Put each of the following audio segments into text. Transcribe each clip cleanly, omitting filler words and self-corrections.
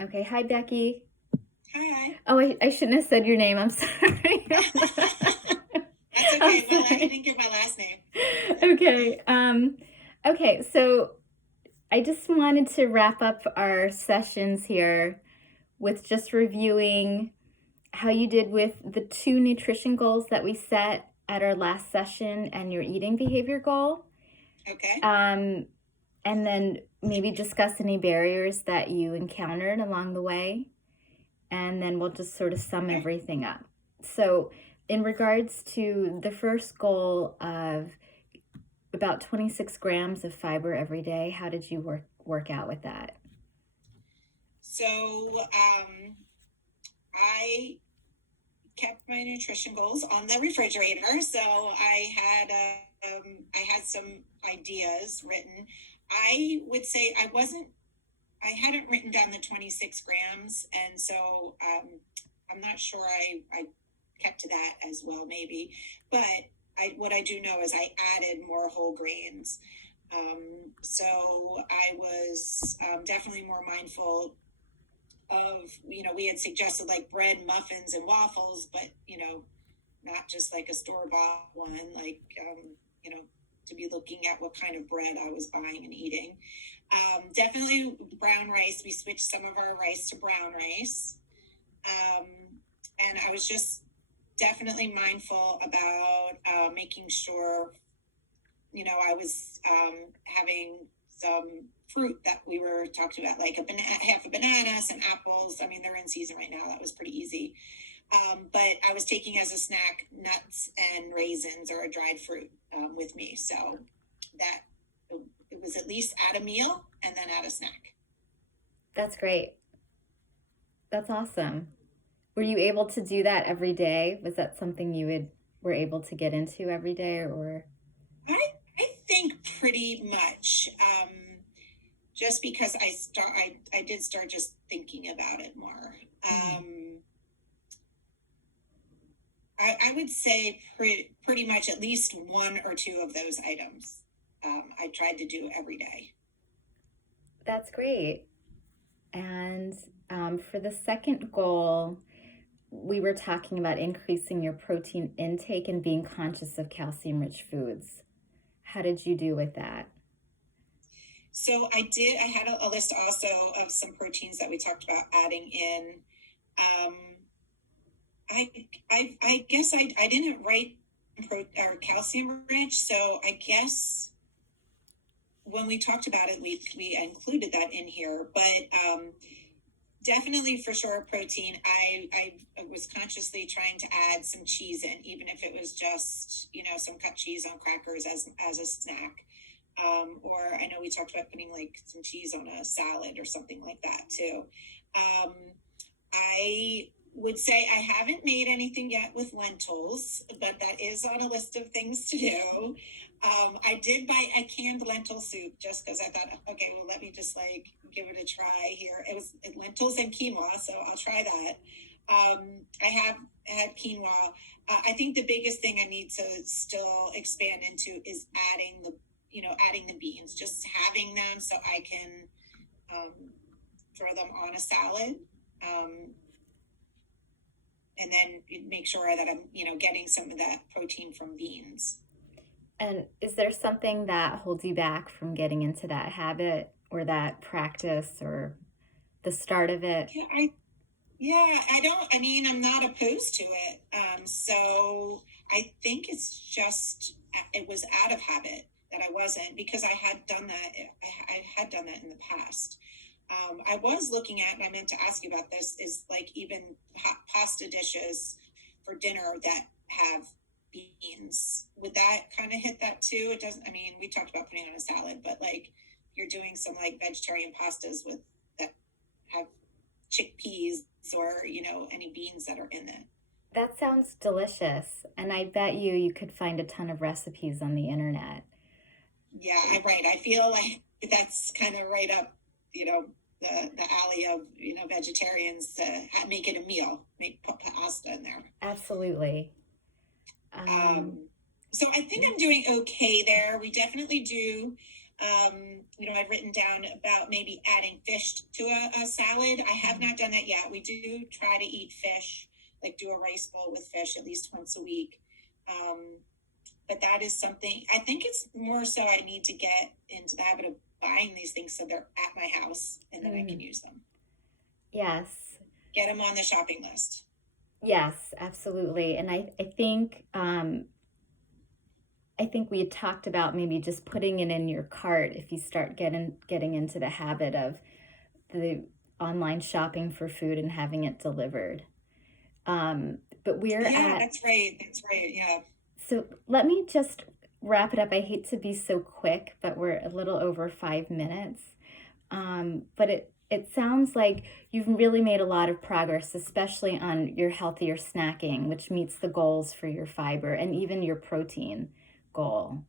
Okay. Hi, Becky. Hi. Oh, I shouldn't have said your name. I'm sorry. That's I'm okay. You sorry. didn't get my last name. Okay. Okay. So I just wanted to wrap up our sessions here with just reviewing how you did with the two nutrition goals that we set at our last session and your eating behavior goal. Okay. Um, and then maybe discuss any barriers that you encountered along the way. And then we'll just sort of sum Okay. everything up. So, in regards to the first goal of about 26 grams of fiber every day, how did you work out with that? So I kept my nutrition goals on the refrigerator. So I had some ideas written. I would say I hadn't written down the 26 grams, and so I'm not sure I kept to that as well, maybe. But what I do know is I added more whole grains. So I was definitely more mindful of, we had suggested like bread, muffins, and waffles, but, not just like a store bought one, like, to be looking at what kind of bread I was buying and eating. Definitely brown rice. We switched some of our rice to brown rice. Um, and I was just definitely mindful about making sure, I was having some fruit that we were talking about, like half a banana, some apples. I mean, they're in season right now. That was pretty easy. But I was taking as a snack nuts and raisins or a dried fruit with me. So that it was at least at a meal and then at a snack. That's great. That's awesome. Were you able to do that every day? Was that something were able to get into every day or? I think pretty much. Just because I did start just thinking about it more. I would say pretty much at least one or two of those items I tried to do every day. That's great. And for the second goal, we were talking about increasing your protein intake and being conscious of calcium rich foods. How did you do with that? So I had a list also of some proteins that we talked about adding in. Um, I guess I didn't write or calcium rich, so I guess when we talked about it, we included that in here. But definitely for sure protein. I was consciously trying to add some cheese in, even if it was just some cut cheese on crackers as a snack. Or I know we talked about putting like some cheese on a salad or something like that too. I would say I haven't made anything yet with lentils, but that is on a list of things to do. I did buy a canned lentil soup just because I thought, okay, well, let me just like give it a try here. It was lentils and quinoa, so I'll try that. I have had quinoa. I think the biggest thing I need to still expand into is adding the beans, just having them so I can um, throw them on a salad. Um, and then make sure that I'm, getting some of that protein from beans. And is there something that holds you back from getting into that habit or that practice or the start of it? I don't, I mean, I'm not opposed to it. So I think it's just, it was out of habit that I wasn't, because I had done that. I had done that in the past. I was looking at, and I meant to ask you about this, is like even hot pasta dishes for dinner that have beans. Would that kind of hit that too? It doesn't, I mean, we talked about putting on a salad, but like you're doing some like vegetarian pastas with that have chickpeas or, any beans that are in it. That sounds delicious. And I bet you could find a ton of recipes on the internet. Yeah, I'm right. I feel like that's kind of right up, the alley of, vegetarians to make it a meal, put pasta in there. Absolutely. Um, Um, so I think I'm doing okay there. We definitely do I've written down about maybe adding fish to a salad. I have not done that yet. We do try to eat fish, like do a rice bowl with fish at least once a week. But that is something, I think it's more so I need to get into the habit of buying these things so they're at my house and then I can use them. Yes. Get them on the shopping list. Yes, absolutely. And I think we had talked about maybe just putting it in your cart if you start getting into the habit of the online shopping for food and having it delivered. But we're Yeah, that's right. That's right. Yeah. so let me just wrap it up. I hate to be so quick, but we're a little over 5 minutes. But it sounds like you've really made a lot of progress, especially on your healthier snacking, which meets the goals for your fiber and even your protein goal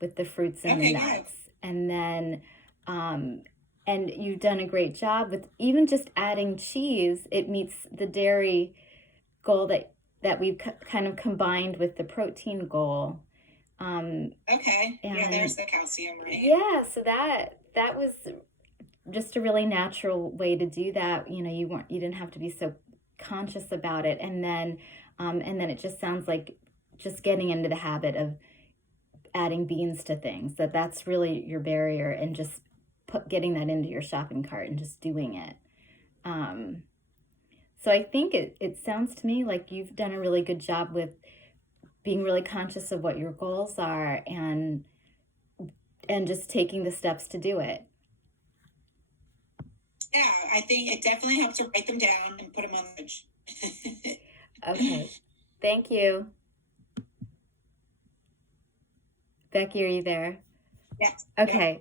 with the fruits and the Okay, good. nuts. And then, and you've done a great job with even just adding cheese. It meets the dairy goal that we've kind of combined with the protein goal. Okay. Yeah, And there's the calcium, right? yeah, so that was just a really natural way to do that. You didn't have to be so conscious about it. And then it just sounds like just getting into the habit of adding beans to things, that's really your barrier, and just getting that into your shopping cart and just doing it. So I think it sounds to me like you've done a really good job with being really conscious of what your goals are and just taking the steps to do it. Yeah, I think it definitely helps to write them down and put them on the fridge. Okay. Thank you. Becky, are you there? Yes. Okay.